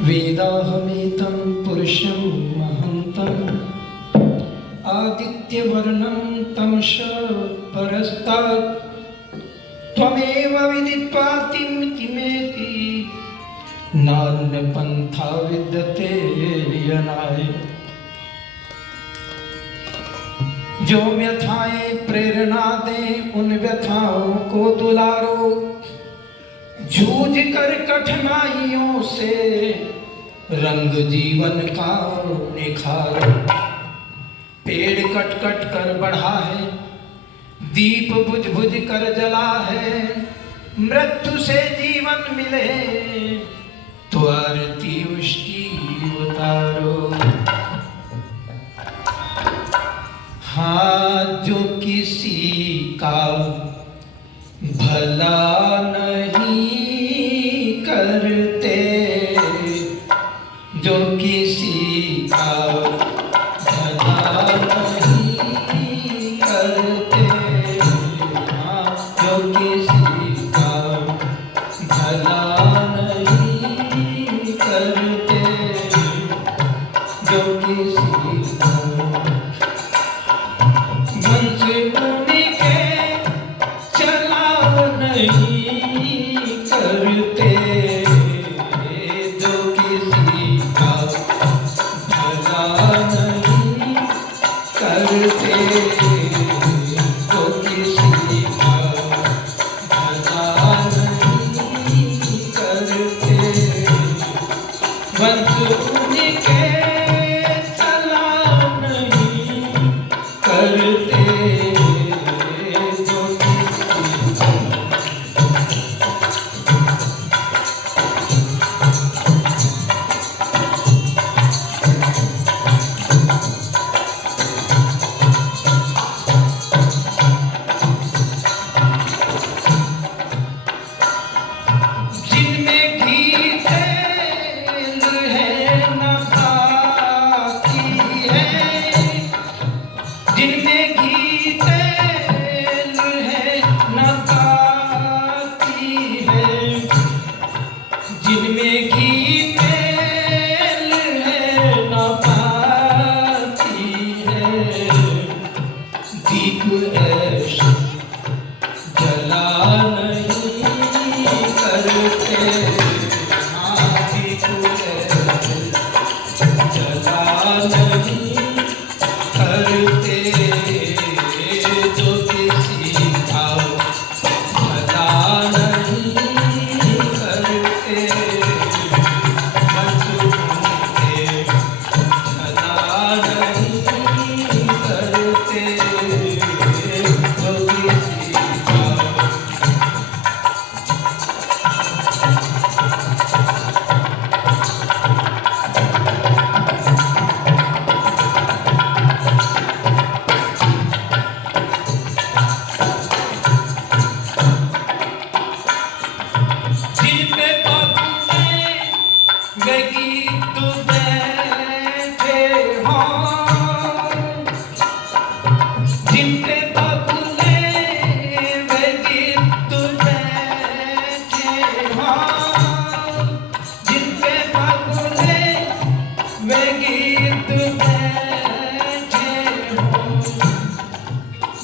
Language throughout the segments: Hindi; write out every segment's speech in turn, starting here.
वेदाहमेतं पुरुषं महन्तं आदित्यवर्णं तमस परस्तात् त्वमेव विदित्वा किमेति नान्यपन्था विद्यते यनाय। जो व्यथाएं प्रेरणा दें उन व्यथाओं को दुलारो, जूझ कर कठिनाइयों से रंग जीवन का निखारो। पेड़ कट कट कर बढ़ा है, दीप बुझ बुझ कर जला है, मृत्यु से जीवन मिले तो आरती उसकी उतारो। हाँ, जो किसी का भला नहीं करते, जो किसी का भला नहीं करते, हाँ, जो किसी का भला नहीं करते, जो किसी का वंश उनके चलाओ नहीं करते, जो किसी का भला नहीं करते, जो किसी का भला नहीं करते, वंश उनके चलाओ नहीं करते। जिनमें घी तेल है न बाकी है, जिनमें घी तेल है न बाकी है, दीप ऐसे जला नहीं करते, हाँ, दीप ऐसे जला नहीं करते, जो किसी का भला नहीं करते, वंश उनके भला नहीं करते, जो किसी का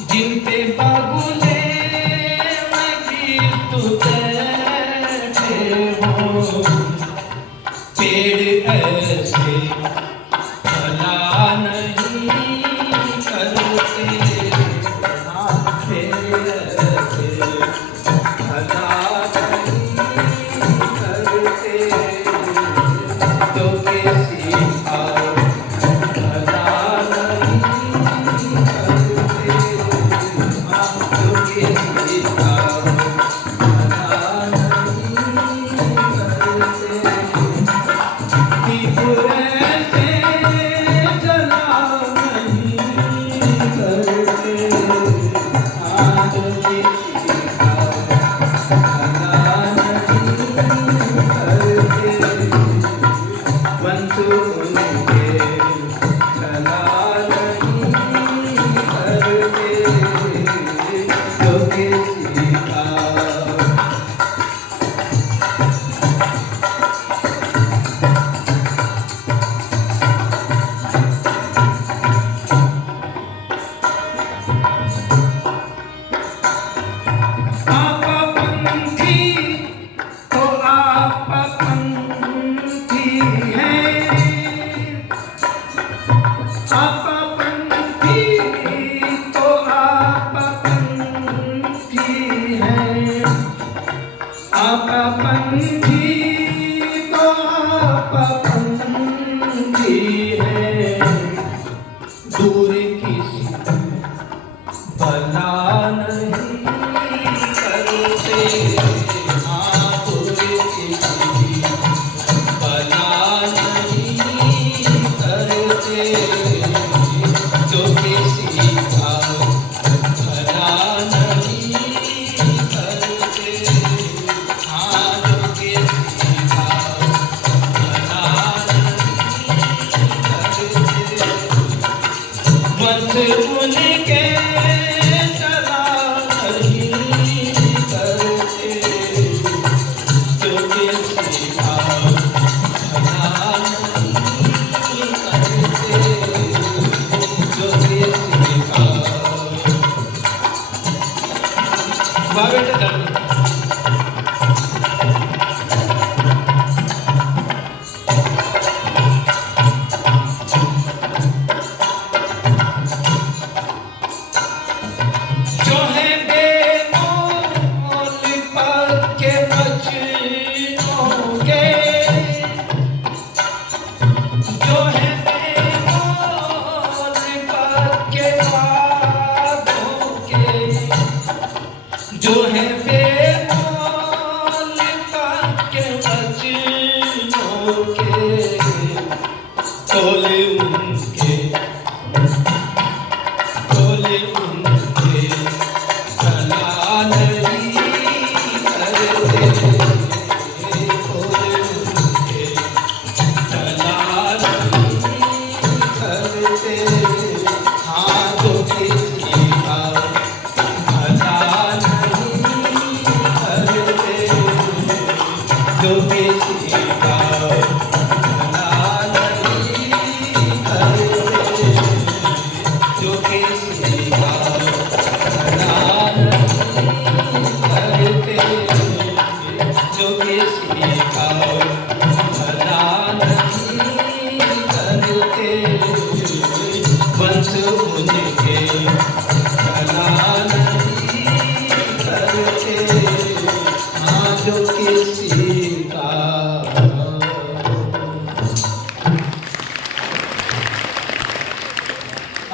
जिन पे बाबूले मगीत बैठे हो, पेड़ ऐसे भला नहीं करते, हाँ, पेड़ ऐसे भला नहीं करते, जो किसी का वंश उनके चला नहीं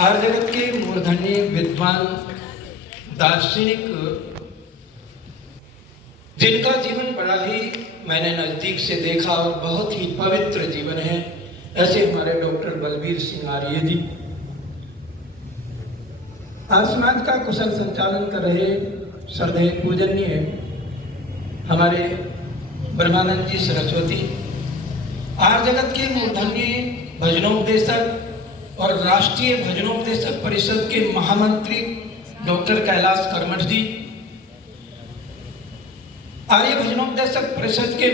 आर्य जगत के मूर्धन्य विद्वान दार्शनिक जिनका जीवन बड़ा ही मैंने नजदीक से देखा और बहुत ही पवित्र जीवन है, ऐसे हमारे डॉक्टर बलबीर सिंह आर्य जी आज समाज का कुशल संचालन कर रहे श्रद्धेय पूजनीय हमारे ब्रह्मानंद जी सरस्वती, आर्य जगत के मूर्धन्य भजनोपदेशक और राष्ट्रीय भजनोपदेशक परिषद के महामंत्री डॉक्टर कैलाश कर्मठ जी, आर्य भजनोपदेशक परिषद के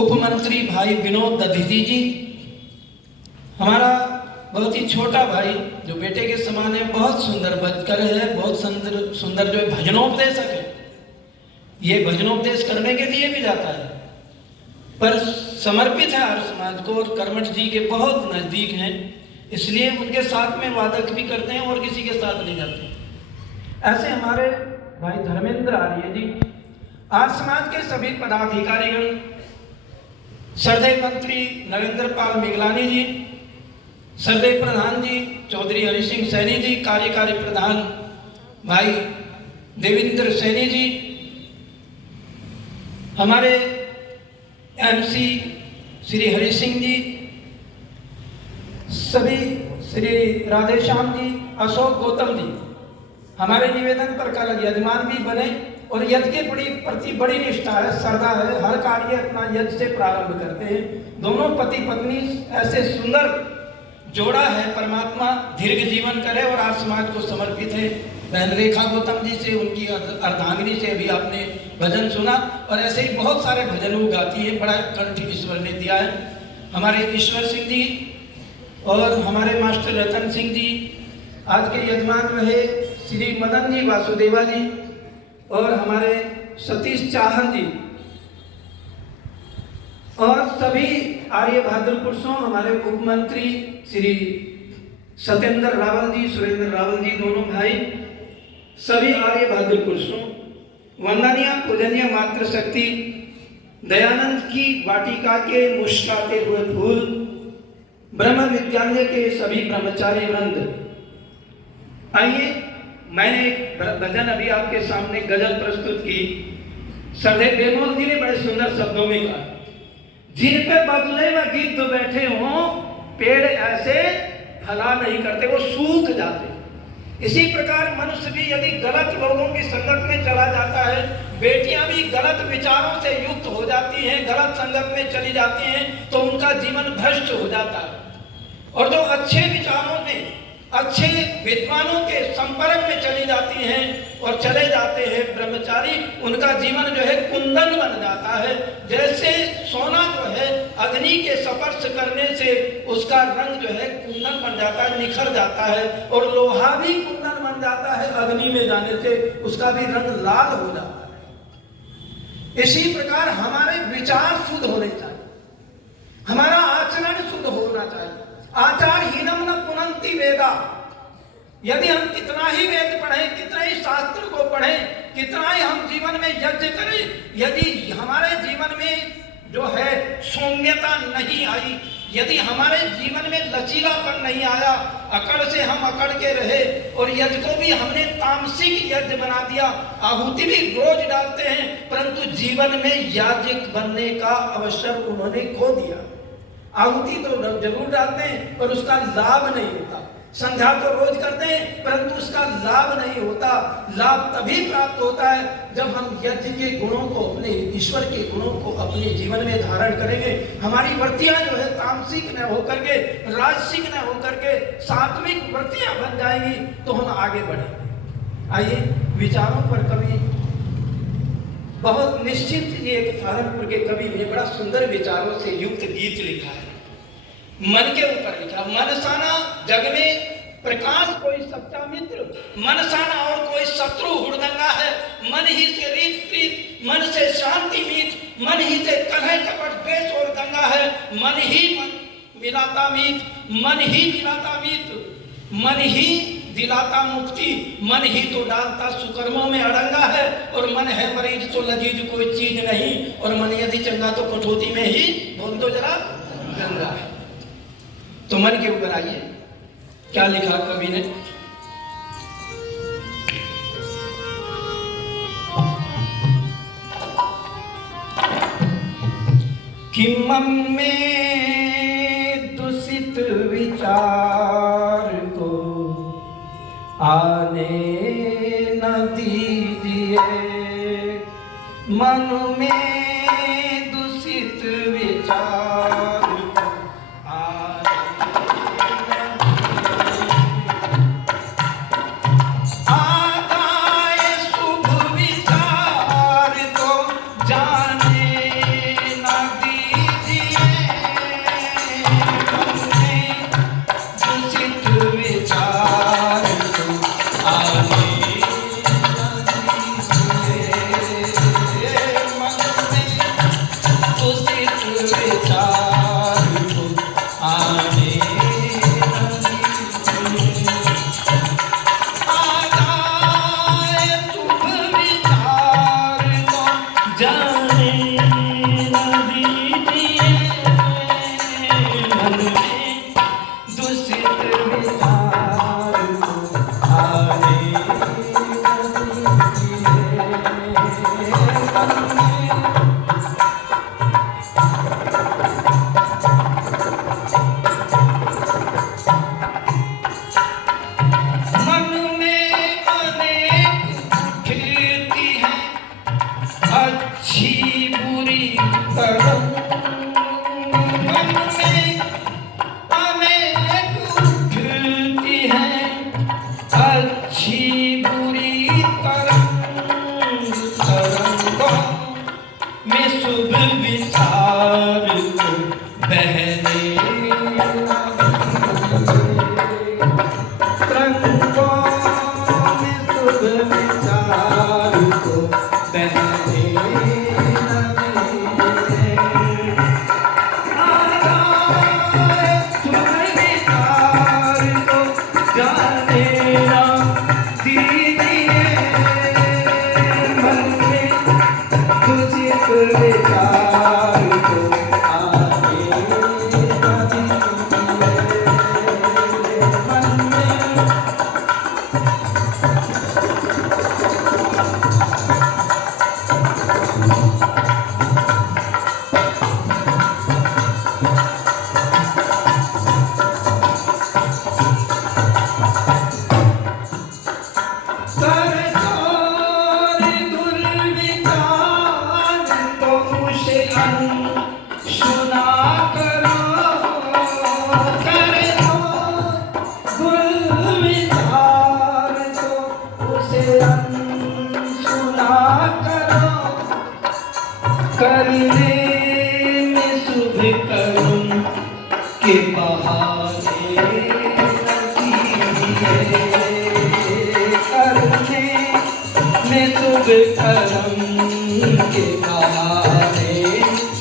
उपमंत्री भाई विनोद दधीजी जी, हमारा बहुत ही छोटा भाई जो बेटे के समान है, बहुत सुंदर भजकर है, बहुत सुंदर जो भजनोपदेशक है, ये भजनोपदेश करने के लिए भी जाता है पर समर्पित है आर्य समाज को और कर्मठ जी के बहुत नजदीक हैं, इसलिए उनके साथ में वादक भी करते हैं और किसी के साथ नहीं जाते। ऐसे हमारे भाई धर्मेंद्र आर्य जी, आज समाज के सभी पदाधिकारीगण, श्रद्धेय मंत्री नरेंद्र पाल मिगलानी जी, श्रद्धेय प्रधान जी चौधरी हरि सिंह सैनी जी, कार्यकारी प्रधान भाई देवेंद्र सैनी जी, हमारे एमसी श्री हरि सिंह जी, सभी श्री राधेश्याम जी, अशोक गौतम जी, हमारे निवेदन पर कल यजमान भी बने और यज्ञ के प्रति बड़ी निष्ठा है, श्रद्धा है, हर कार्य अपना यज्ञ से प्रारंभ करते हैं। दोनों पति पत्नी ऐसे सुंदर जोड़ा है, परमात्मा दीर्घ जीवन करे और आज समाज को समर्पित है। बहन रेखा गौतम जी से, उनकी अर्धांगिनी से भी आपने भजन सुना और ऐसे ही बहुत सारे भजन वो गाती है, बड़ा कंठ ईश्वर ने दिया है। हमारे ईश्वर सिंह जी और हमारे मास्टर रतन सिंह जी, आज के यजमान रहे श्री मदन जी वासुदेवा जी और हमारे सतीश चाहन जी और सभी आर्य भाद्र पुरुषों, हमारे उप मंत्री श्री सत्येंद्र रावल जी, सुरेंद्र रावल जी, दोनों भाई, सभी आर्य भाद्र पुरुषों, वंदनीय पूजनीय मातृशक्ति दयानंद की वाटिका के मुस्कुराते हुए फूल, ब्रह्म विद्यालय के सभी ब्रह्मचारी वृंद, आइए मैंने एक भजन अभी आपके सामने गजल प्रस्तुत की। सरदेव बेमोल जी ने बड़े सुंदर शब्दों में कहा, जिन पे बगले में गिद्ध बैठे हों, पेड़ ऐसे फला नहीं करते, वो सूख जाते। इसी प्रकार मनुष्य भी यदि गलत लोगों की संगत में चला जाता है, बेटियां भी गलत विचारों से युक्त हो जाती हैं, गलत संगत में चली जाती हैं, तो उनका जीवन भ्रष्ट हो जाता है। और जो अच्छे विचारों में, अच्छे विद्वानों के संपर्क में चली जाती हैं और चले जाते हैं ब्रह्मचारी, उनका जीवन जो है कुंदन बन जाता है। जैसे सोना जो है अग्नि के स्पर्श करने से उसका रंग जो है कुंदन बन जाता है, निखर जाता है, और लोहा भी कुंदन बन जाता है अग्नि में जाने से, उसका भी रंग लाल हो जाता है। इसी प्रकार हमारे विचार शुद्ध होने चाहिए, हमारा आचरण शुद्ध होना चाहिए। आचारहीनम न पुनन्ति वेदा। यदि हम कितना ही वेद पढ़ें, कितना ही शास्त्र को पढ़ें, कितना ही हम जीवन में यज्ञ करें, यदि हमारे जीवन में जो है सौम्यता नहीं आई, यदि हमारे जीवन में लचीलापन नहीं आया, अकड़ से हम अकड़ के रहे और यज्ञ को भी हमने तामसिक यज्ञ बना दिया, आहुति भी रोज डालते हैं, परंतु जीवन में याजक बनने का अवसर उन्होंने खो दिया। आहुति तो जरूर डालते हैं पर उसका लाभ नहीं होता, संध्या तो रोज करते हैं परंतु उसका लाभ नहीं होता। लाभ तभी प्राप्त होता है जब हम यज्ञ के गुणों को, अपने ईश्वर के गुणों को अपने जीवन में धारण करेंगे। हमारी वृत्तियां जो है तामसिक न होकर के, राजसिक न होकर के सात्विक वृत्तियां बन जाएंगी तो हम आगे बढ़ेंगे। आइए विचारों पर कवि बहुत निश्चित जी, एक सहारनपुर के कवि ने बड़ा सुंदर विचारों से युक्त गीत लिखा है। मन के ऊपर लिखा, मन साना जग में प्रकाश कोई सच्चा मित्र, मन साना और कोई शत्रु हुड़दंगा है। मन ही से रीत प्रीत, मन से शांति मीत, मन ही से कलह कपट द्वेष और दंगा है। मन ही मन मिलाता मीत, मन ही मिलाता मीत, मन ही दिलाता मुक्ति, मन ही तो डालता सुकर्मों में अड़ंगा है। और मन है मरीज तो लजीज कोई चीज नहीं, और मन यदि चंगा तो कठौती में ही बोल दो जरा गंगा है। तो मन के ऊपर आइए क्या लिखा कवि ने। कि मन में दूषित विचार को आने न दीजिए, मन में दूषित विचार के बहाने करने में तुब करम के बहाने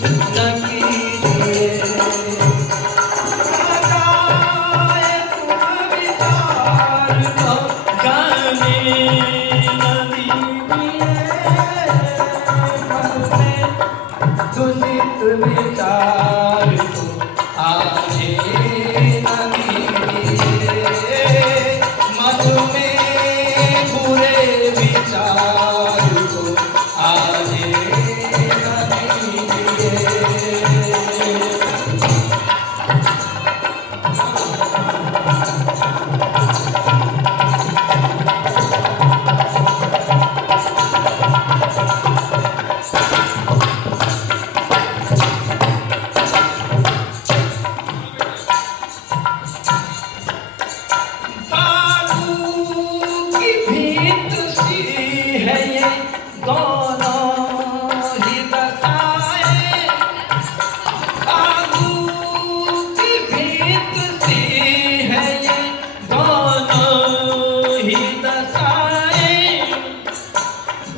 न कीजिए। विचार को आने न दीजिए, मन में बुरे विचार को आने न दीजिए।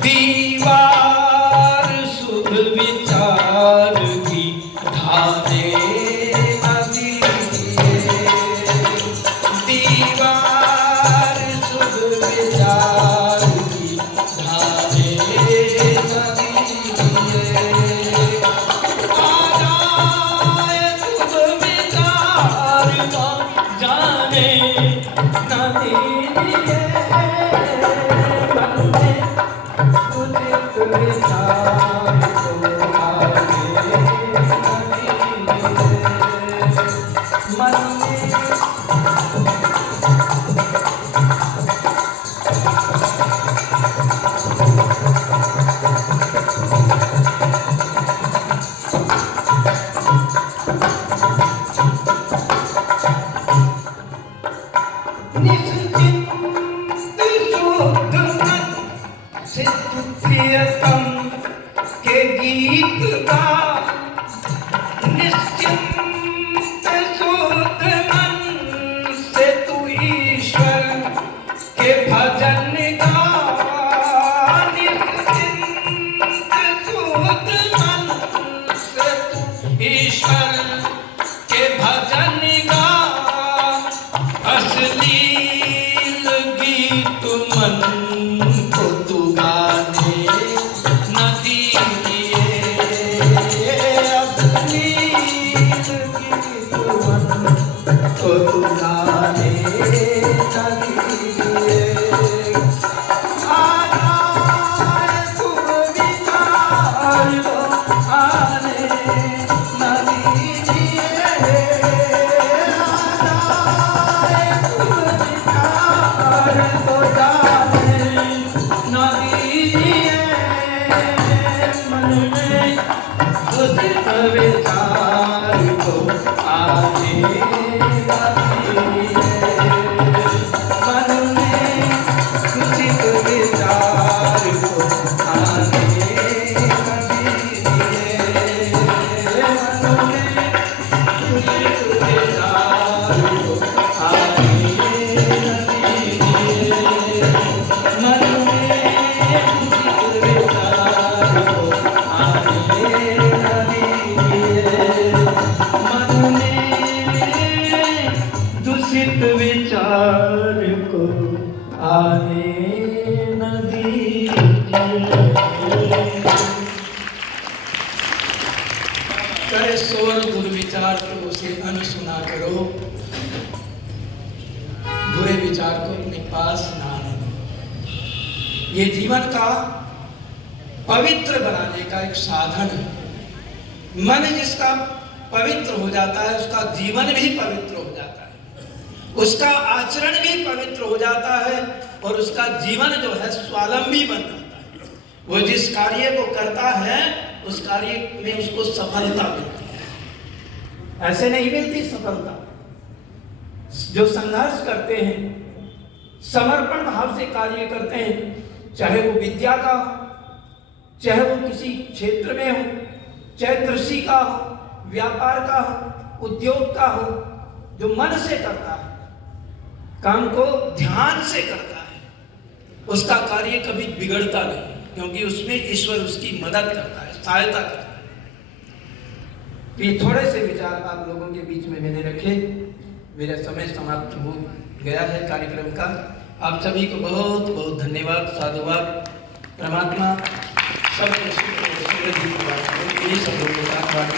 दीवार शुभ विचार की ढाले न दीजिए, दीवार शुभ विचार की ढाले न दीजिए। आ जाए शुभ विचार को जाने न दीजिए, प्रियतम के गीत गा, निश्चिंत शुद्ध मन से तू ईश्वर के भजन गा, निश्चिंत शुद्ध मन से तू ईश्वर के भजन गा। अश्लील गीत मन को तू गाने न दीजिए, अश्लील गीत मन को तू गाने न दीजिए। आने तुम विचार को आने न दीजिए, विचार को आने मन में उचित विचार को आने मन में उचित विचार को आने मन में उचित विचार को आने दूषित विचार को आने न दीजिए। करे सोर दुर्विचार तो उसे अनसुना करो, बुरे विचार को अपने पास ना आने दो। ये जीवन का पवित्र बनाने का एक साधन है। मन जिसका पवित्र हो जाता है उसका जीवन भी पवित्र हो जाता है, उसका आचरण भी पवित्र हो जाता है और उसका जीवन जो है स्वावलंबी बन जाता है। वो जिस कार्य को करता है उस कार्य में उसको सफलता मिलती है। ऐसे नहीं मिलती सफलता। जो संघर्ष करते हैं, समर्पण भाव से कार्य करते हैं, चाहे वो विद्या का हो, चाहे वो किसी क्षेत्र में हो, चाहे कृषि का हो, व्यापार का हो, उद्योग का हो, जो मन से करता है, काम को ध्यान से करता है, उसका कार्य कभी बिगड़ता नहीं, क्योंकि उसमें ईश्वर उसकी मदद करता है, सहायता करता है। ये थोड़े से विचार आप लोगों के बीच में मैंने रखे। मेरा समय समाप्त हो गया है कार्यक्रम का। आप सभी को बहुत बहुत धन्यवाद, साधुवाद। परमात्मा सबको सब लोगों के साथ बात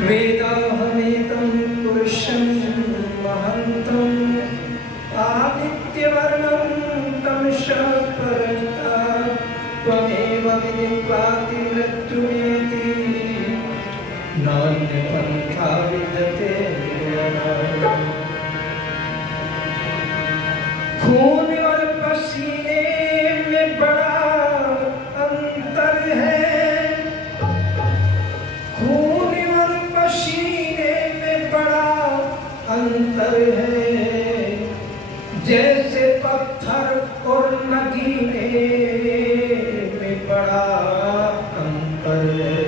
वेदाहमेतं पुरुषं महन्तं आदित्यवर्णं तमसः परस्तात् त्वमेव विनिपाति मृत्युमेति नान्यपन्था विद्यते खून और पसीने में बड़ा अंतर है, खून और पसीने में बड़ा अंतर है, जैसे पत्थर और नगीने में बड़ा अंतर है।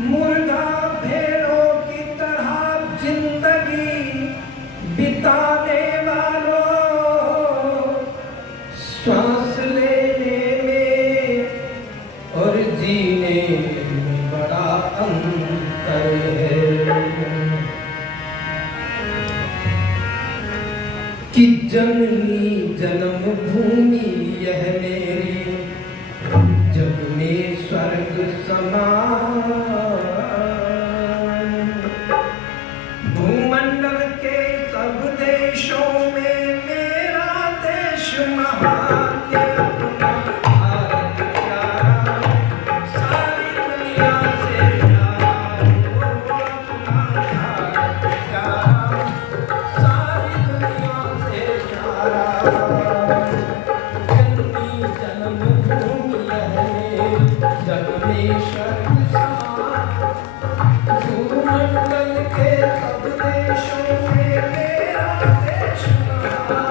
मुर्दा भेड़ों की तरह जिंदगी बिताने वालों, श्वास लेने में और जीने में बड़ा अंतर है। कि जननी जन्मभूमि यह मेरी, जग में स्वर्ग समान। भूमंडल के सब देशों में मेरा देश महान। भारत प्यारा, सारी दुनिया से प्यारा। भारत प्यारा, सारी दुनिया से प्यारा। जननी जन्मभूमि है जग में स्वर्ग समान। भूमंडल के सब देशों में मेरा देश महान।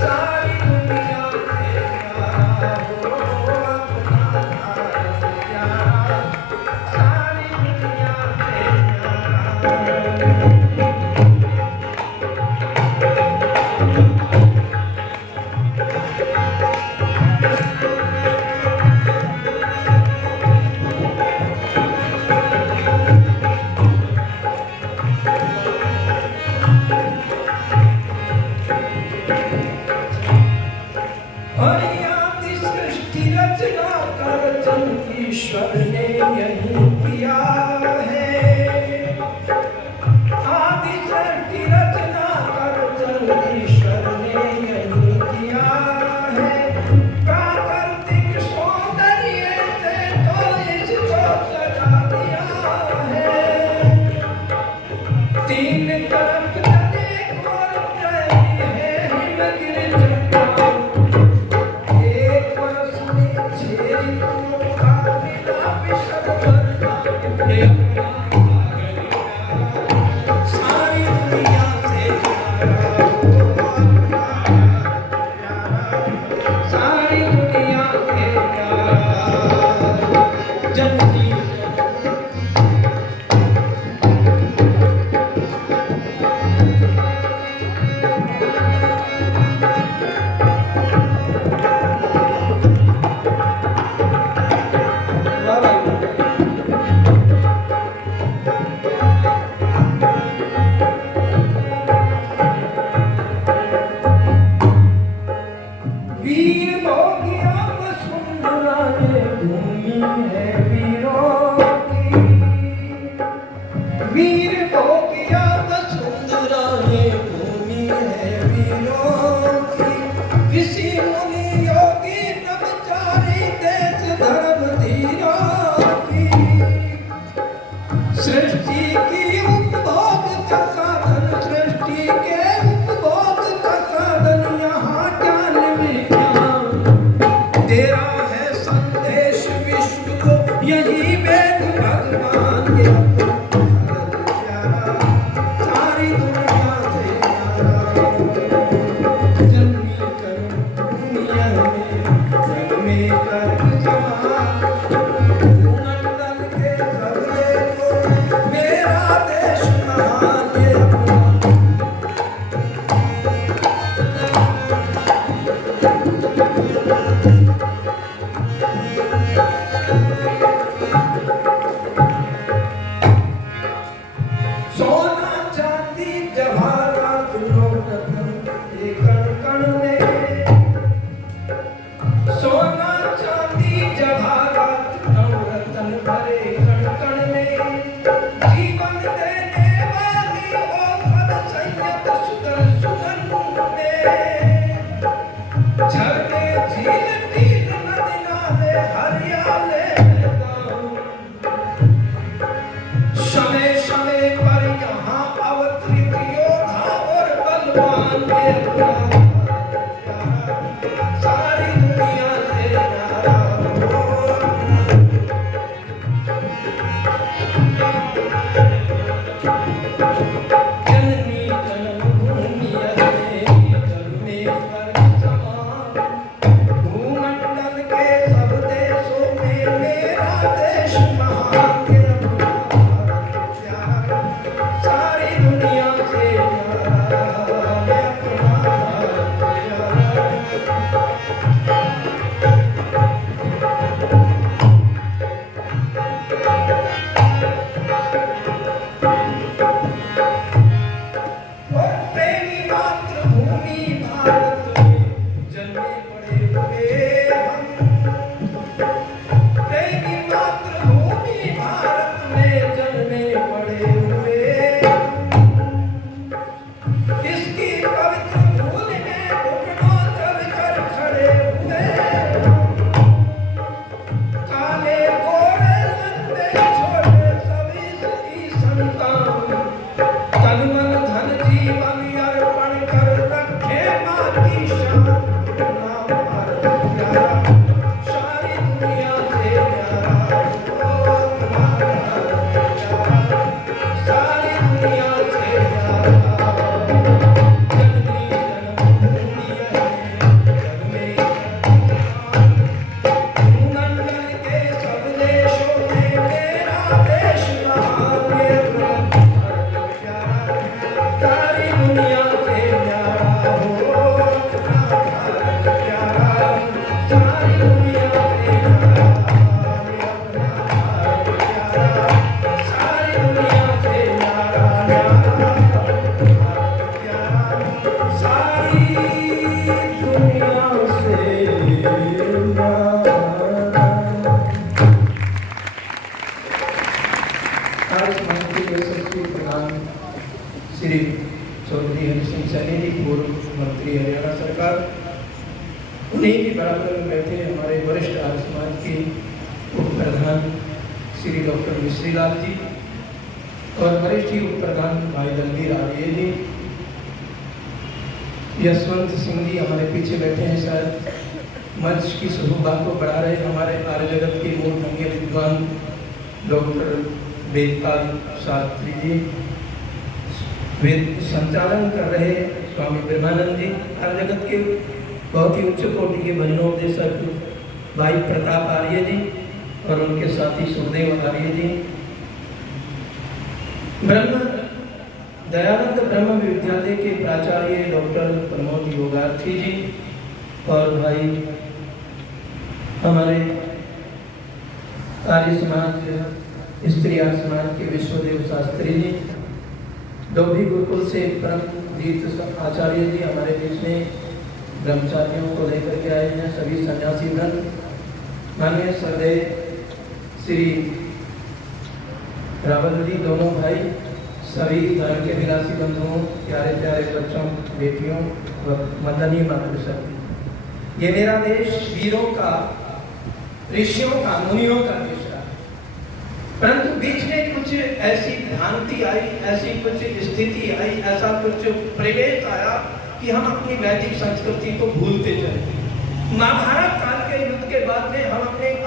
सारी दुनिया से प्यारा हो अपना भारत प्यारा, सारी दुनिया से प्यारा। और आदि सृष्टि रचना कर ईश्वर ने यही किया है। आदि सृष्टि रचना कर ईश्वर ने यही किया है। प्राकृतिक सौंदर्य से तो इसको सजा दिया है। तीन तरफ चले और चली है हिमगिरी चट्टान। एक बरस में छेरी को खा मिला विश्व भरना। सारी दुनिया से प्यारा, सारी दुनिया से प्यारा। जननी वीर भोगिया वसुंधरा ये भूमि है वीरों की। वीर भोगिया वसुंधरा ये भूमि है वीरों की। किसी मुनि योगी ब्रह्मचारी देश धर्म धीरों की। सृष्टि की उपभोग का साधन, सृष्टि के उपभोग का साधन यहाँ ज्ञान दुनिया में जग में कर्क समान भूमंडल के सब देखो मेरा देश महान ये अपना सोना चांदी जवाहरात रत्न ये कण कण में सोना चांदी जवाहरात रत्न भरे कण कण में जीवन देने वाली औषध संयत सुगन सुगन में झरने झील तीर नदी नाले हरियाले मैदान समय समय पर यहाँ अवतरित योद्धा और बलवान ये अपना सारी दुनिया से प्यारा हो जननी जन्मभूमि है धर्मेश्वर समान भूमंडल के सब देशों में मेरा देश महान ये अपना भारत प्यारा सारी दुनिया से प्यारा ये अपना भारत प्यारा और प्रेमी मातृभूमि भारत में जन्मे पड़े हुए हम प्रेमी मातृभूमि भारत में जन्मे पड़े हुए इसकी पवित्र धूल में घुटनों चल कर खड़े हुए काले गोरे लंबे छोटे सभी की संतान तन मन धन जीवन अर्पण कर रखे माँ की शान नाम भारत प्यारा सारी दुनिया से प्यारा हो अपना भारत प्यारा सारी दुनिया से प्यारा जननी जन्मभूमि है जग में भूमंडल के सब देशों में मेरा देश महान ये अपना भारत प्यारा सारी दुनिया से प्यारा हो अपना भारत प्यारा सारी दुनिया से प्यारा ये अपना भारत प्यारा सारी दुनिया से प्यारा भारत प्यारा सारी दुनिया से प्यारा आज मंत्री के सचिव प्रधान श्री चौधरी हरि सिंह सैनी जी पूर्व मंत्री हरियाणा सरकार उन्हीं के बराबर में बैठे हमारे वरिष्ठ आर्य समाज के उप प्रधान श्री डॉक्टर मिश्री लाल जी और वरिष्ठ उप प्रधान भाई दलवीर आर्य जी यशवंत सिंह जी हमारे पीछे बैठे हैं शायद मंच की शोभा को बढ़ा रहे हमारे आर्य जगत के मूर्धन्य विद्वान डॉक्टर वेदपाल शास्त्री जी वेद संचालन कर रहे स्वामी ब्रह्मानंद जी आर्य जगत के बहुत ही उच्च कोटि के भजनोपदेशक भाई प्रताप आर्य जी और उनके साथी सुखदेव आर्य जी ब्रह्म दयानंद ब्रह्म विद्यालय के प्राचार्य डॉक्टर प्रमोद योगार्थी जी और भाई हमारे आर्य समाज स्त्री आर्य समाज के विश्वदेव शास्त्री जी डोभी गुरुकुल से परम जीत आचार्य जी हमारे बीच में ब्रह्मचारियों को लेकर के आए हैं सभी सन्यासी गण माननीय श्रद्धेय श्री रावल जी दोनों भाई सभी धर्म के विलासी बंधुओं प्यारे प्यारे बच्चों बेटियों व वंदनीय मातृशक्ति ये मेरा देश वीरों का ऋषियों का मुनियों का देश है परंतु बीच में कुछ ऐसी भ्रांति आई ऐसी कुछ स्थिति आई ऐसा कुछ प्रवेश आया कि हम अपनी वैदिक संस्कृति को भूलते चले महाभारत काल के युद्ध के बाद में हम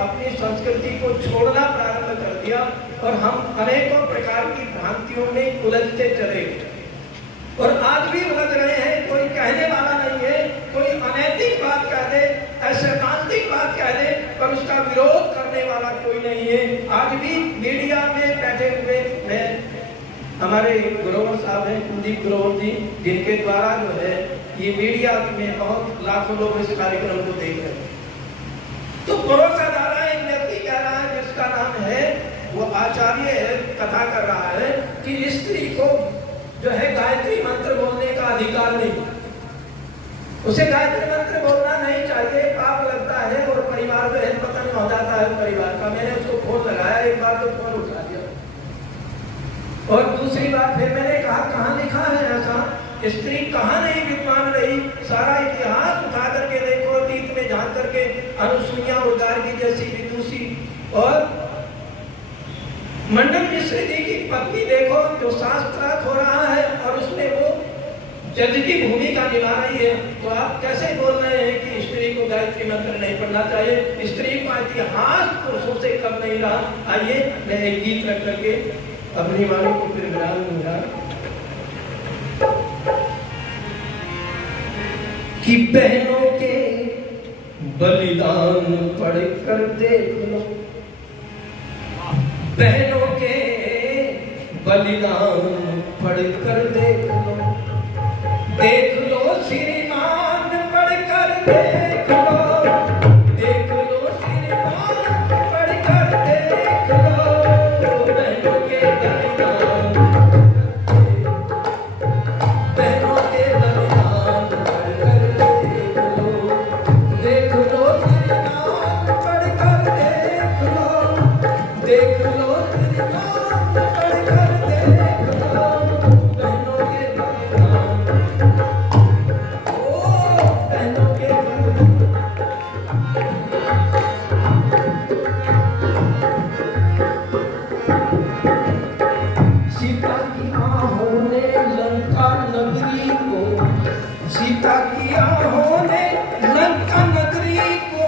अपनी संस्कृति को छोड़ना प्रारंभ कर दिया और हम अनेकों प्रकार की भ्रांतियों में उलझते चले गए और आज भी उलझ रहे हैं। कोई कहने वाला नहीं है, कोई अनैतिक बात कह दे नहीं है। आज भी मीडिया में बैठे हुए मैं हमारे ग्रोवर साहब हैं, कुलदीप ग्रोवर जी, जिनके द्वारा जो है ये मीडिया में बहुत लाखों लोग इस कार्यक्रम को देख रहे हैं। तो परोसा जा रहा है, एक व्यक्ति कह रहा है जिसका नाम है, वो आचार्य है, कथा कर रहा है कि स्त्री को जो है गायत्री मंत्र बोलने का अधिकार नहीं, उसे गायत्री मंत्र बोलना नहीं चाहिए, पाप लगता है और परिवार में पतन हो जाता है परिवार का। मैंने उसको फोन लगाया, एक बार तो फोन उठा दिया और दूसरी बार फिर मैंने कहा कहाँ लिखा है ऐसा, स्त्री कहाँ नहीं विद्वान रही, सारा इतिहास उठा करके देखो, अतीत में जान करके अनुसुईया और गार्गी जैसी विदुषी और मंडन मिश्र जी की पत्नी देखो जो शास्त्रार्थ हो रहा है और उसमें वो जज की भूमिका निभा रही है। तो आप कैसे बोल रहे हैं कि स्त्री को गायत्री मंत्र नहीं पढ़ना चाहिए? स्त्री का इतिहास पुरुषों से कम नहीं रहा। आइए मैं एक गीत रख करके अपनी वाणी को फिर विराम दूंगा कि बहनों के बलिदान पढ़कर देख लो, बहनों के बलिदान पढ़कर देख लो, देख लो श्रीमान पढ़कर देख लो, देख लो श्रीमान पढ़कर देख लो, बहनों के बलिदान, बहनों के बलिदान पढ़कर देख लो, देख लो श्रीमान पढ़कर देख लो, देख लो श्रीमान पढ़कर देख लो, बहनों के बलिदान, ओ बहनों के बलिदान। सीता की आहों ने लंका नगरी को, सीता की आहों ने लंका नगरी को,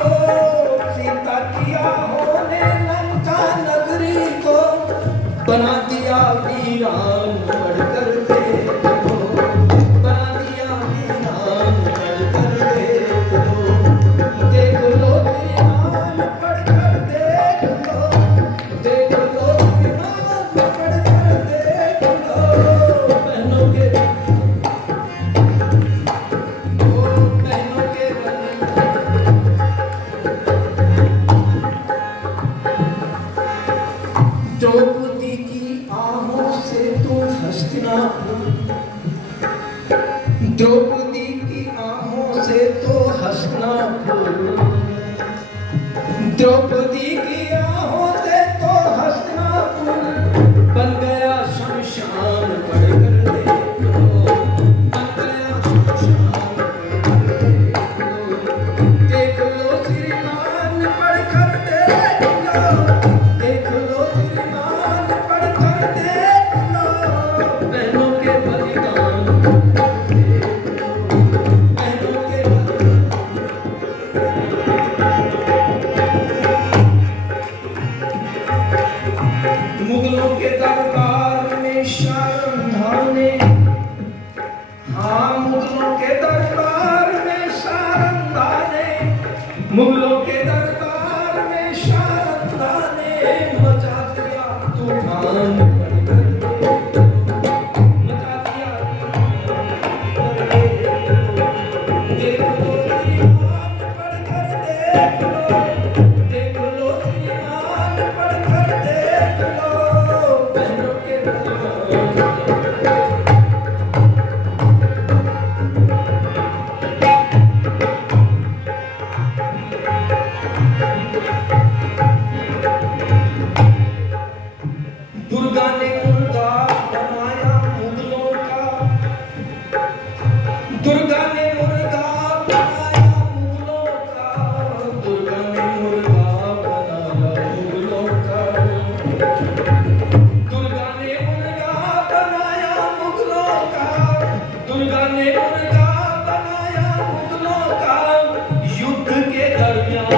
सीता की आहों ने लंका नगरी को बना दिया वीरान पढ़कर देखो, बना दिया वीरान पढ़कर देखो, देख लो वीरान पढ़कर देख लो, देख लो वीरान पढ़कर देख लो, बहनों के बहनों के द्रौपदी की आहों से तो हंसनापुर, द्रौपदी की आहों से तो हंसनापुर, द्रौपदी की आहों से तो हंसनापुर बन गया शमशान पढ़कर देख लो, बन गया शमशान पढ़कर देख लो, देख लो श्रीमान पढ़कर देख लो, देख लो श्रीमान पढ़कर देख लो, बहनों के बलिदान देख लो, बहनों के मुगलों के दरबार में शारंधा ने, हाँ मुगलों के दरबार में शारंधा ने, मुगलों के दरबार में शारंधा ने मचा दिया तूफान पढ़कर देख लो, मचा दिया तूफान देख लो, श्रीमान पढ़कर देख लो, देख लो श्रीमान पढ़कर देख लो, बहनों के बलिदान। दुर्गा ने मुर्गा बनाया मुगलों का, दुर्गा ने मुर्गा बनाया मुगलों का, दुर्गा ने मुर्गा बनाया मुगलों का, दुर्गा ने मुर्गा बनाया मुगलों का, दुर्गा ने मुर्गा बनाया मुगलों का, युद्ध के दरमियान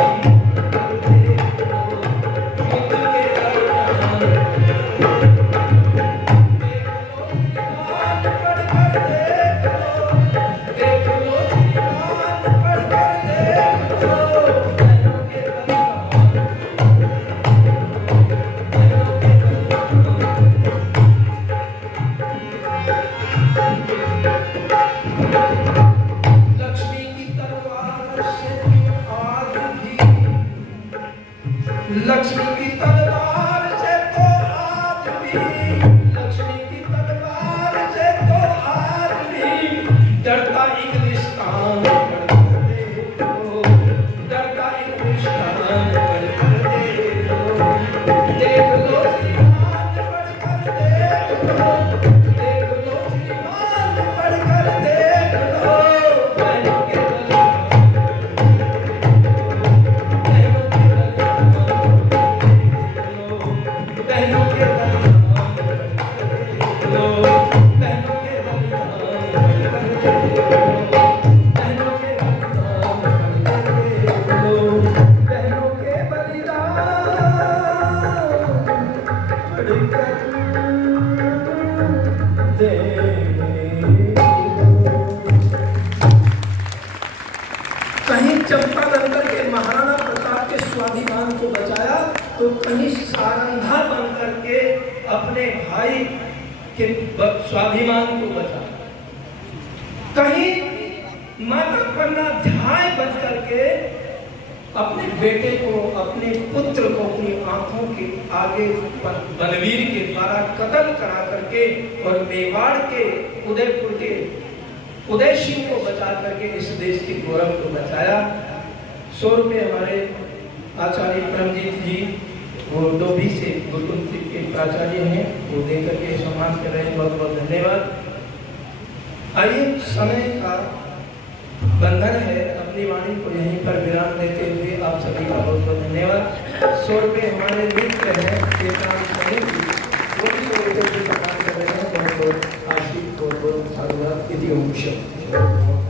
लक्ष्मी की तलवार से तो आज भी, लक्ष्मी की तलवार से तो आज भी डरता इंग्लिस्तान पढ़कर देखो, डरता इंग्लिस्तान पढ़कर देखो, देख लो श्रीमान पढ़कर देख लो, देख लो श्रीमान पढ़कर देख लो, बहनों के बहनों के कहीं चंपानगर के महाराणा प्रताप के स्वाभिमान को बचाया तो कहीं सारंगा बनकर के अपने भाई के स्वाभिमान को बचाया, कहीं माता पन्नाध्याय बन करके अपने बेटे को, अपने पुत्र को अपनी आंखों के आगे बलवीर के द्वारा कत्ल करा करके और मेवाड़ के उदयपुर के उदय सिंह को बचा करके इस देश के गौरव को बचाया। 100 रुपये हमारे आचार्य परमजीत जी, वो डोभी से गुरुकुल के प्राचार्य हैं, वो दे करके सम्मान कर रहे हैं, बहुत बहुत धन्यवाद। आइए, समय का बंधन है, अपनी वाणी को यहीं पर विराम देते हुए आप सभी का बहुत बहुत धन्यवाद। 100 रुपये हमारे मित्र हैं एकांत सैनिक जी, वो भी 100 रुपये की सम्मान कर रहे हैं, बहुत बहुत आशीष, बहुत बहुत साधुवाद। यदि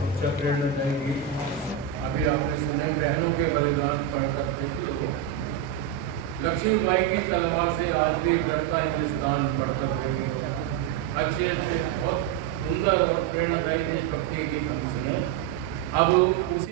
अच्छा प्रेरणा जाएगी। अभी आपने सुने बहनों के बलिदान पढ़कर देखो, लक्ष्मीबाई की तलवार से आज भी डरता हिंदुस्तान पढ़कर देखो। अच्छे अच्छे बहुत सुंदर और प्रेरणादायी देशभक्ति की गीत हम सुने। अब उसी